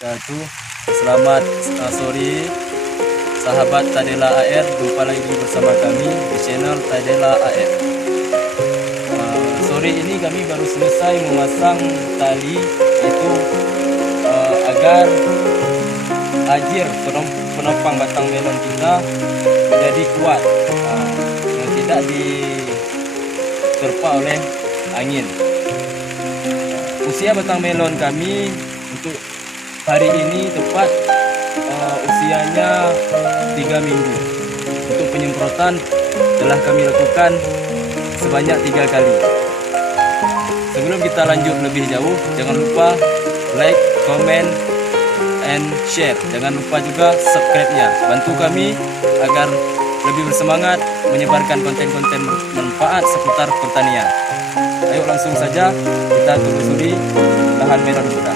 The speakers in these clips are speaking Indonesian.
Wabarakatuh. Selamat sore sahabat Tadela AR, jumpa lagi bersama kami di channel Tadela AR. Sore ini kami baru selesai memasang tali itu agar ajir penopang batang melon kita menjadi kuat, yang tidak diterpa oleh angin. Usia batang melon kami untuk hari ini tepat usianya 3 minggu. Untuk penyemprotan telah kami lakukan sebanyak 3 kali. Sebelum kita lanjut lebih jauh, jangan lupa like, comment, and share. Jangan lupa juga subscribe-nya. Bantu kami agar lebih bersemangat menyebarkan konten-konten bermanfaat seputar pertanian. Ayo langsung saja kita telusuri lahan melon kita.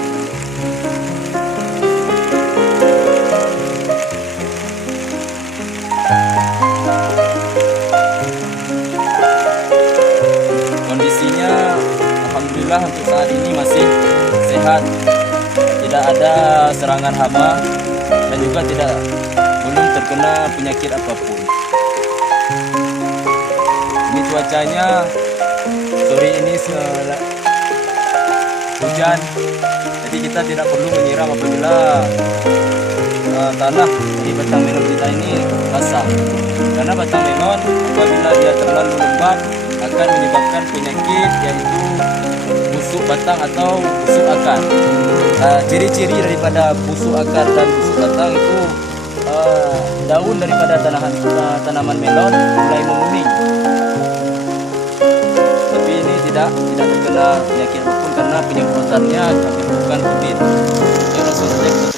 Kondisinya alhamdulillah untuk saat ini masih sehat, tidak ada serangan hama dan juga belum terkena penyakit apapun. Ini cuacanya sore ini hujan, jadi kita tidak perlu menyiram apabila tanah di batang melon kita ini basah, karena batang melon apabila dia terlalu lembab akan menyebabkan penyakit, yaitu busuk batang atau busuk akar. Ciri-ciri daripada busuk akar dan busuk batang itu daun daripada tanaman melon mulai menguning. Tapi ini tidak terkena penyakit apapun karena penyemprotannya kami lakukan rutin. Ya, langsung saja kita telusuri.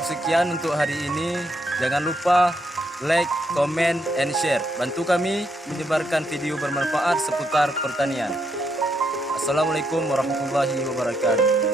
Cukup sekian untuk hari ini. Jangan lupa like, comment, and share. Bantu kami menyebarkan video bermanfaat seputar pertanian. Assalamualaikum warahmatullahi wabarakatuh.